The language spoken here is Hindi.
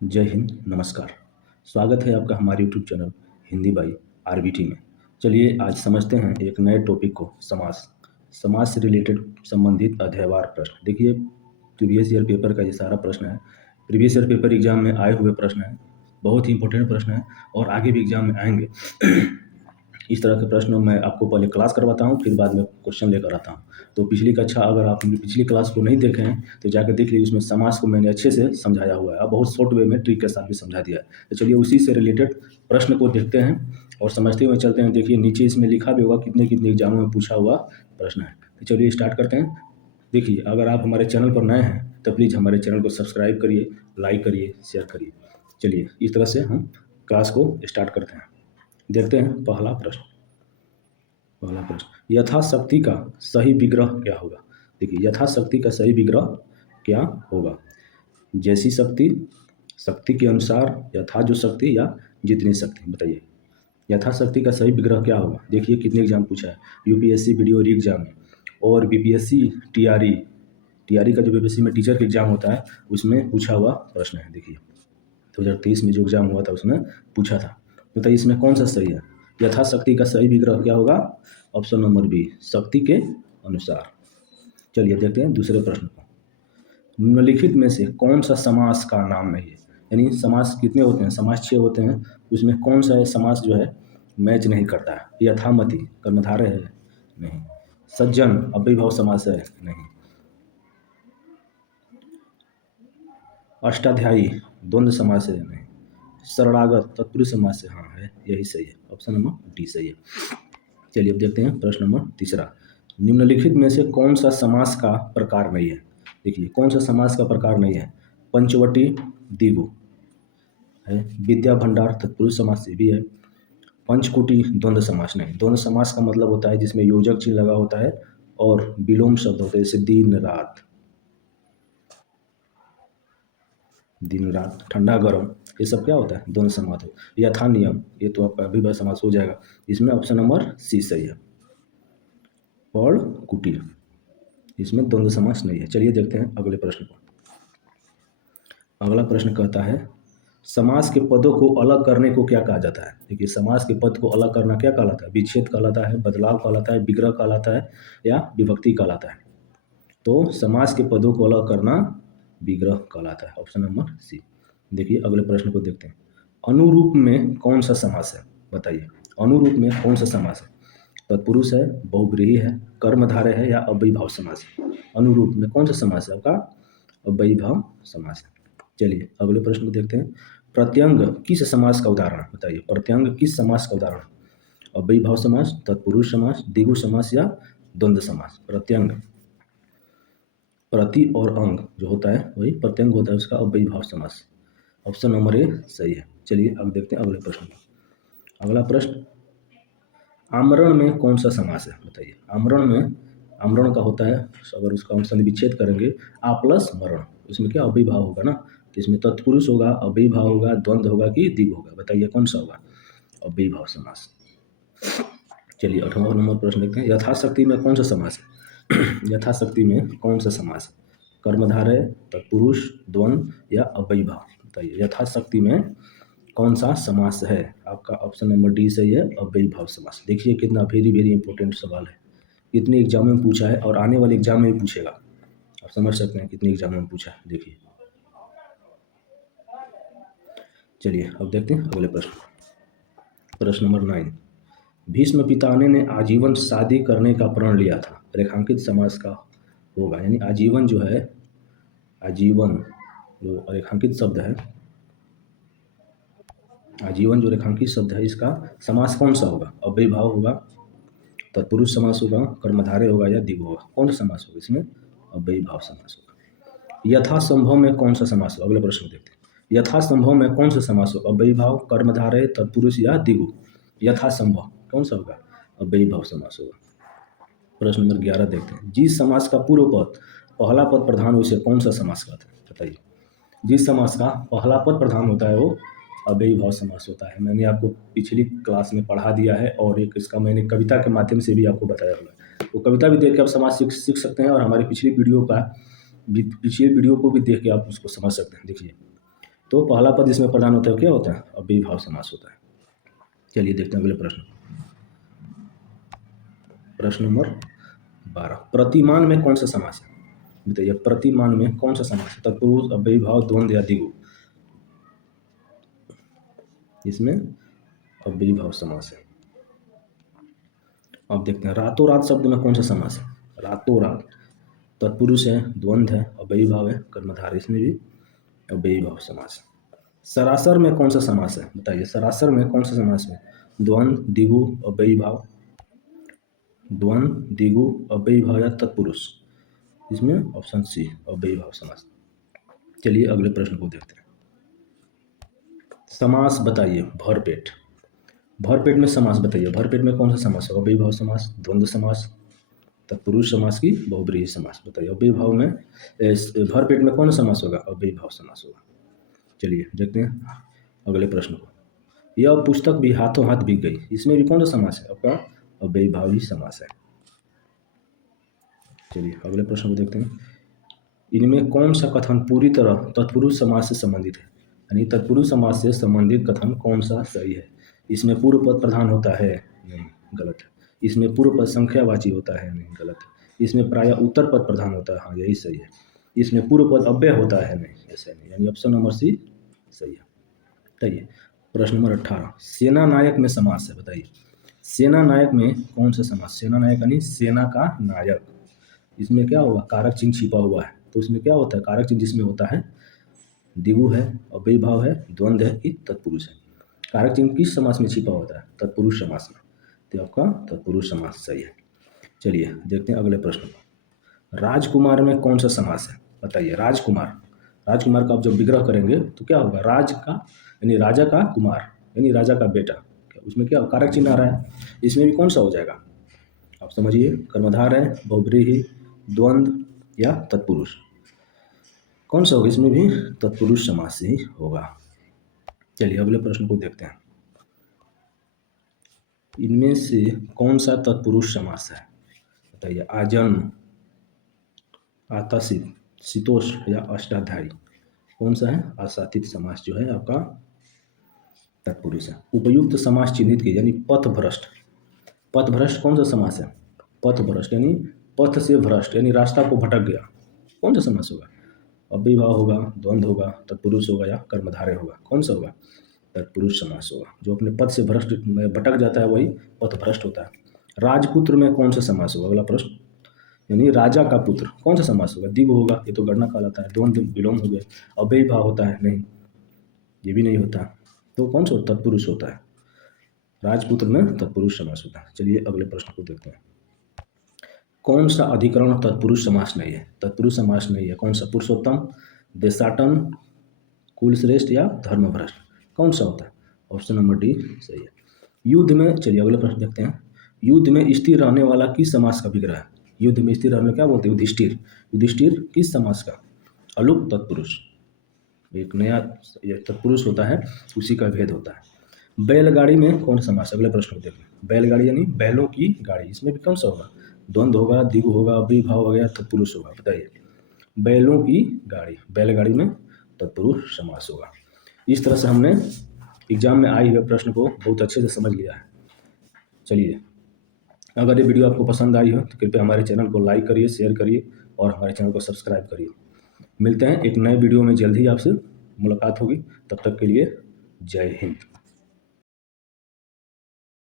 जय हिंद, नमस्कार। स्वागत है आपका हमारे YouTube channel Hindi by RBT में। चलिए आज समझते हैं एक नए टॉपिक को, समास। समास से रिलेटेड संबंधित अध्यायवार प्रश्न। देखिए, प्रीवियस ईयर पेपर का ये सारा प्रश्न है। प्रीवियस ईयर पेपर एग्जाम में आए हुए प्रश्न है, बहुत ही इंपॉर्टेंट प्रश्न है और आगे भी एग्जाम में आएंगे। इस तरह के प्रश्न मैं आपको पहले क्लास करवाता हूँ, फिर बाद में क्वेश्चन लेकर आता हूँ। तो पिछली कक्षा अगर आप पिछली क्लास को नहीं देखे हैं तो जाकर देख लीजिए, उसमें समास को मैंने अच्छे से समझाया हुआ है और बहुत शॉर्ट वे में ट्रिक के साथ भी समझा दिया है। तो चलिए उसी से रिलेटेड प्रश्न को देखते हैं और समझते हुए चलते हैं। देखिए नीचे इसमें लिखा भी होगा कितने कितने एग्जामों में पूछा हुआ प्रश्न है। तो चलिए स्टार्ट करते हैं। देखिए, अगर आप हमारे चैनल पर नए हैं तो प्लीज़ हमारे चैनल को सब्सक्राइब करिए, लाइक करिए, शेयर करिए। चलिए इस तरह से हम क्लास को स्टार्ट करते हैं। देखते हैं पहला प्रश्न। यथाशक्ति का सही विग्रह क्या होगा? देखिए, यथाशक्ति का सही विग्रह क्या होगा? जैसी शक्ति, शक्ति के अनुसार, यथा जो शक्ति या जितनी शक्ति। बताइए यथाशक्ति का सही विग्रह क्या होगा? देखिए कितने एग्जाम पूछा है यूपीएससी वीडियो री एग्जाम में और बीपीएससी टीआरई का जो बीपीएससी में टीचर का एग्जाम होता है उसमें पूछा हुआ प्रश्न है। देखिए 2023 में जो एग्जाम हुआ था उसमें पूछा था। बताइए इसमें कौन सा सही है? यथाशक्ति का सही विग्रह क्या होगा? ऑप्शन नंबर बी, शक्ति के अनुसार। चलिए देखते हैं दूसरे प्रश्न को। निम्नलिखित में से कौन सा समास का नाम नहीं है? यानी समास कितने होते हैं? समास 6 होते हैं, उसमें कौन सा समास जो है मैच नहीं करता है? यथामति कर्मधारय है? नहीं। सज्जन अव्ययीभाव समास है? नहीं। अष्टाध्यायी द्वंद्व समास है? नहीं। शरणागत तत्पुरुष समास है? हाँ है, यही सही है, ऑप्शन नंबर डी सही है। चलिए अब देखते हैं प्रश्न नंबर तीसरा। निम्नलिखित में से कौन सा समास का प्रकार नहीं है? देखिए कौन सा समास का प्रकार नहीं है? पंचवटी द्विगु है, विद्या भंडार तत्पुरुष समास से भी है, पंचकोटि द्वंद्व समास नहीं। द्वंद्व समास का मतलब होता है जिसमें योजक चिन्ह लगा होता है और विलोम शब्द होते हैं, जैसे दिन रात, दिन रात, ठंडा गर्म, ये सब क्या होता है? द्वंद्व समास हो। यथा नियम, ये तो आपका अभिभव समास हो जाएगा। इसमें ऑप्शन नंबर सी सही है। पढ़ कुटीर, इसमें द्वंद्व समास नहीं है। चलिए देखते हैं अगले प्रश्न को। अगला प्रश्न कहता है समास के पदों को अलग करने को क्या कहा जाता है? देखिए समास के पद को अलग करना क्या कहलाता है? विच्छेद कहलाता है, बदलाव कहलाता है, विग्रह कहलाता है या विभक्ति कहलाता है? तो समास के पदों को अलग करना विग्रह कहलाता है, ऑप्शन नंबर सी। देखिए अगले प्रश्न को देखते हैं। अनुरूप में कौन सा समास है? बताइए अनुरूप में कौन सा समास है? तत्पुरुष है, बहुब्रीहि है, कर्मधारय है या अव्ययीभाव समास है? अनुरूप में कौन सा समास है आपका? अव्ययीभाव समास है। चलिए अगले प्रश्न को देखते हैं। प्रत्यंग किस समास का उदाहरण? बताइए प्रत्यंग किस समास का उदाहरण? अव्ययीभाव समास, तत्पुरुष समास, द्विगु समास या द्वंद्व समास? प्रत्यंग, प्रति और अंग जो होता है वही प्रत्यंग होता है, उसका अव्ययीभाव समास। ऑप्शन नंबर ए सही है। चलिए अब देखते हैं अगले प्रश्न को। अगला प्रश्न, आमरण में कौन सा समास है? बताइए आमरण में, आमरण का होता है अगर उसका हम संधि विच्छेद करेंगे आ प्लस मरण, इसमें क्या अव्ययीभाव होगा ना, तो इसमें तत्पुरुष होगा, अव्ययीभाव होगा, द्वंद्व होगा कि द्विगु होगा? बताइए कौन सा होगा? अव्ययीभाव समास। चलिए 8वां नंबर प्रश्न देखते हैं। यथाशक्ति में कौन सा समास है? यथाशक्ति में कौन सा समास है? कर्मधारय, तत्पुरुष, द्वंद्व या अव्ययीभाव? बताइए यथाशक्ति में कौन सा समास है? आपका ऑप्शन नंबर डी सही है, अव्ययीभाव समास। देखिए कितना वेरी वेरी इंपॉर्टेंट सवाल है, कितने एग्जाम में पूछा है और आने वाले एग्जाम में भी पूछेगा। आप समझ सकते हैं कितने एग्जाम में पूछा है। देखिए चलिए अब देखते हैं अगले प्रश्न। प्रश्न नंबर 9। भीष्म पितामह ने आजीवन शादी करने का प्रण लिया था, रेखांकित समास का होगा। यानी आजीवन जो है, आजीवन जो रेखांकित शब्द है, आजीवन जो रेखांकित शब्द है, इसका समास कौन सा होगा? अव्ययीभाव होगा, तत्पुरुष समास होगा, कर्मधारय होगा या द्विगु होगा? कौन सा समास होगा इसमें? अव्ययीभाव समास होगा। यथासंभव में कौन सा समास होगा? अगले प्रश्न देखते हैं। यथासंभव में कौन सा समास होगा? अव्ययीभाव, कर्मधारय, तत्पुरुष या द्विगु? यथासंभव कौन सा होगा? अव्ययीभाव समास होगा। प्रश्न नंबर 11 देखते हैं। जिस समास का पूर्व पद पहला पद प्रधान हो उसे कौन सा समास कहते हैं? बताइए जिस समास का पहला पद प्रधान होता है वो अव्ययीभाव समास होता है। मैंने आपको पिछली क्लास में पढ़ा दिया है और एक इसका मैंने कविता के माध्यम से भी आपको बताया हुआ है, वो कविता भी देख के आप समास सीख सकते हैं और हमारी पिछली वीडियो को भी देख के आप उसको समझ सकते हैं। देखिए तो पहला पद इसमें प्रधान होता है क्या होता है? अव्ययीभाव समास होता है। चलिए देखते हैं अगले प्रश्न। प्रश्न नंबर 12, प्रतिमान में कौन सा समास है? बताइए, प्रतिमान में कौन सा समास है? तत्पुरुष, अव्ययीभाव, द्वंद्व या द्विगु? इसमें अव्ययीभाव समास है। अब देखते हैं रातों रात शब्द में कौन सा समास है? रातों रात तत्पुरुष है, द्वंद्व है, अव्ययीभाव है, कर्मधारय, इसमें भी अव्ययीभाव समास है। सरासर में कौन सा समास है? बताइए, सरासर में कौन सा समास है? द्वंद्व, द्विगु, अव्ययीभाव, द्वंद्व, द्विगु, अव्ययीभाव या तत्पुरुष? इसमें ऑप्शन सी, अव्ययीभाव समास। चलिए अगले प्रश्न को देखते हैं। समास बताइए भरपेट। भरपेट में समास बताइए, भरपेट में कौन सा समास होगा? अव्ययीभाव समास, द्वंद्व समास, तत्पुरुष समास की बहुब्रीहि समास? बताइए अव्ययीभाव में भरपेट में कौन सा समास होगा? अव्ययीभाव समास होगा। चलिए देखते हैं अगले प्रश्न को। यह पुस्तक भी हाथों हाथ बिक गई, इसमें भी कौन सा समास है? आपका अव्ययीभावी समास है। चलिए अगले प्रश्न को देखते हैं। इनमें कौन सा कथन पूरी तरह तत्पुरुष समास से संबंधित है? यानी तत्पुरुष समास से संबंधित कथन कौन सा सही है? इसमें पूर्व पद प्रधान होता है? नहीं, गलत है। इसमें पूर्व पद संख्यावाची होता है? नहीं, गलत है। इसमें प्रायः उत्तर पद प्रधान होता है? हाँ, यही सही है। इसमें पूर्व पद अव्यय होता है? नहीं, ये सही नहीं, यानी ऑप्शन नंबर सी सही है। बताइए प्रश्न नंबर 18, सेना नायक में समास है। बताइए सेना नायक में कौन सा समास? सेना नायक यानी सेना का नायक, इसमें क्या होगा? कारक चिन्ह छिपा हुआ है, तो इसमें क्या होता है? कारक चिन्ह जिसमें होता है द्विगु है, अव्ययीभाव है, द्वंद्व है कि तत्पुरुष है? कारक चिन्ह किस समास में छिपा होता है? तत्पुरुष समास में, तो आपका तत्पुरुष समास सही है। चलिए देखते हैं अगले प्रश्न को। राजकुमार में कौन सा समास है? बताइए राजकुमार, राजकुमार का आप जब विग्रह करेंगे तो क्या होगा? राज का यानी राजा का कुमार यानी राजा का बेटा, उसमें क्या कारक चिन्ह आ रहा है, इसमें भी कौन सा हो जाएगा? आप समझिए, कर्मधार है, बहुब्रीहि, द्वंद्व या तत्पुरुष? कौन सा होगा? इसमें भी तत्पुरुष समास ही होगा। चलिए अगले प्रश्न को देखते हैं। इनमें से कौन सा तत्पुरुष समास है? बताइए आजन्म, आताशित, शीतोष्ण या अष्टाध्यायी? कौन सा है? आसातित समास जो है आपका तत्पुरुष है। उपयुक्त समास चिन्हित कीजिए, यानी पथभ्रष्ट। पथभ्रष्ट कौन सा समास है? पथभ्रष्ट यानी पथ से भ्रष्ट यानी रास्ता को भटक गया, कौन सा समास होगा? अव्ययीभाव होगा, द्वंद्व होगा, तत्पुरुष होगा या कर्मधारय होगा? कौन सा होगा? तत्पुरुष समास होगा। जो अपने पद से भ्रष्ट भटक जाता है वही पथभ्रष्ट होता है। राजपुत्र में कौन सा समास होगा? अगला प्रश्न, यानी राजा का पुत्र, कौन सा समास होगा? द्विगु होगा, ये तो गणना कहलाता है। द्वंद्व विलोम हो गए। अव्ययीभाव होता है? नहीं, ये भी नहीं होता। तो कौन सा तत्पुरुष होता है? राजपुत्र में तत्पुरुष समास होता है। चलिए अगले प्रश्न को देखते हैं। कौन सा अधिकरण तत्पुरुष समास नहीं है? तत्पुरुष समास नहीं है, कौन सा? पुरुषोत्तम, देशाटन, कुलश्रेष्ठ या धर्मभ्रष्ट? कौन सा होता है? ऑप्शन नंबर डी सही है। युद्ध में, चलिए अगले प्रश्न देखते हैं। युद्ध में स्थिर रहने वाला किस समास का विग्रह है? युद्ध में स्थिर रहने क्या बोलते हैं? युधिष्ठिर। युधिष्ठिर किस समास का? अलुक तत्पुरुष, एक नया तत्पुरुष होता है, उसी का भेद होता है। बैलगाड़ी में कौन सा समास? अगले प्रश्न को देखिए। बैलगाड़ी यानी बैलों की गाड़ी, इसमें भी कौन सा होगा? द्वंद्व होगा, द्विगु होगा, अव्ययीभाव हो गया, तत्पुरुष होगा? बताइए बैलों की गाड़ी, बैलगाड़ी में तत्पुरुष समास होगा। इस तरह से हमने एग्जाम में आए हुए प्रश्न को बहुत अच्छे से समझ लिया है। चलिए अगर ये वीडियो आपको पसंद आई हो तो कृपया हमारे चैनल को लाइक करिए, शेयर करिए और हमारे चैनल को सब्सक्राइब करिए। मिलते हैं एक नए वीडियो में, जल्द ही आपसे मुलाकात होगी। तब तक के लिए जय हिंद।